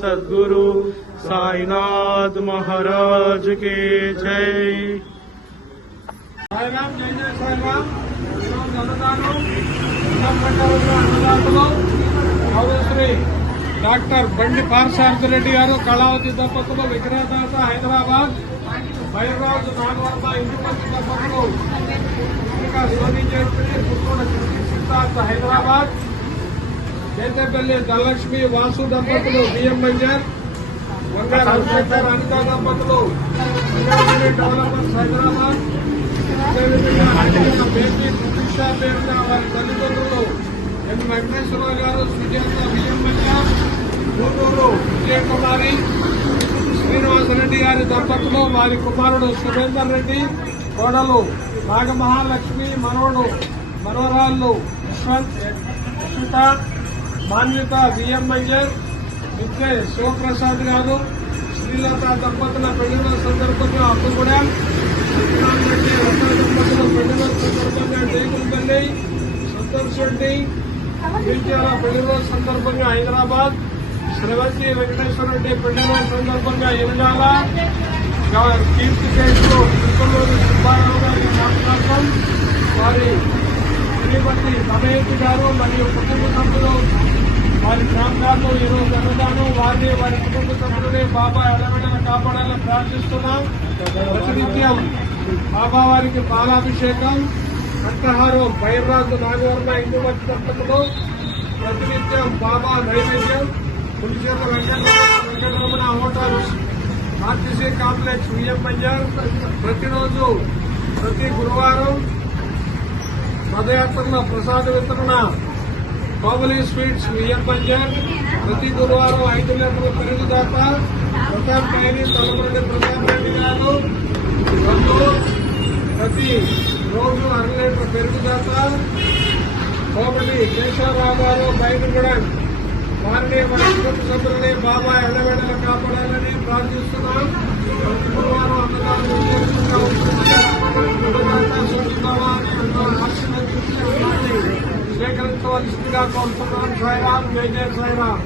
सद्गुरु साईनाथ महाराज की जय। సాయిరామ్ జై జై సాయిరామ్. ఈరోజు అన్నదానం అన్నదాతలు గౌరవశ్రీ డాక్టర్ బండి పార్సార్థరెడ్డి గారు, కళావతి దంపతులు, విగ్రహదాత హైదరాబాద్, బైరాజు నాగవర్మ ఇంటిపల్లి దంపతులు, ఇంకా సోనీ జైత్రి పుత్తూరు సిద్ధార్థ హైదరాబాద్, జైతేపల్లి ధనలక్ష్మి వాసు దంపతులు బిఎం బంజర్, వంగ రాజశేఖర్ అనిత దంపతులు డెవలపర్స్ హైదరాబాద్, బేబీ ప్రతీక్ష పేరున వారి తల్లిదండ్రులు ఎన్ వెంకటేశ్వరరావు గారు, సుజాత బిఎం బంజర్, గూడూరు విజయకుమారి, శ్రీనివాసరెడ్డి గారి దంపతులు, వారి కుమారుడు సురేందర్ రెడ్డి, కోడలు నాగమహాలక్ష్మి, మనవడు మనవరాళ్ళు యశ్వంత్, యశ్విత, మాన్విత బిఎం బంజర్, విద్య శివప్రసాద్ గారు, శ్రీలత దంపతుల పెళ్లిన సందర్భంగా అప్పుగూడెం, సత్యనారాయణ రెడ్డి రత్న దంపతుల పెళ్లిన సందర్భంగా జైకులపల్లి, సంతోష్ రెడ్డి విద్యాల పెళ్లిరోజు సందర్భంగా హైదరాబాద్, శ్రవంతి వెంకటేశ్వర రెడ్డి పెళ్లిరోజు సందర్భంగా ఎనగాల, కీర్తి కేసులు తిరుపతి సుబ్బారావు గారి జ్ఞాపకార్థం వారి శ్రీమతి దమయంతి గారు మరియు కుటుంబ సభ్యులు వారి జ్ఞాపకార్థం ఈరోజు అన్నదానం వారిని వారి కుటుంబ సభ్యులని బాబా ఎడమెడల కాపాడాలని ప్రార్థిస్తున్నాం. ప్రతినిత్యం బాబా వారికి పాలాభిషేకం, కంఠహారం బైర్రాజు నాగవర్మ ఇందుమతి దంపతులు, ప్రతినిత్యం బాబా నైవేద్యం, Pulicherla Venkataramana hotels, RTC complex VM Banjar, ప్రతిరోజు ప్రతి గురువారం పదయాత్రలో ప్రసాద వితరణ బాబులి స్వీట్స్ విఎం బంజార్, ప్రతి గురువారం 5 లీటర్ల పెరుగు దాత ప్రతాప్ డైరీ తలపరెడ్డి ప్రతాప్ రెడ్డి గారు, ప్రతి రోజు 1/2 లీటర్ పెరుగు దాత కోమటి కేశవరావు గారు బయటగూడెం, వారిని మన కుటుంబ సభ్యులని బాబా ఎడవేడలు కాపాడాలని ప్రార్థిస్తున్నాం. ప్రతి గురువారం అన్నదానం స్వీకరించవలసిందిగా కోరుతున్నాం. సాయిరామ్ జై జై సాయిరామ్.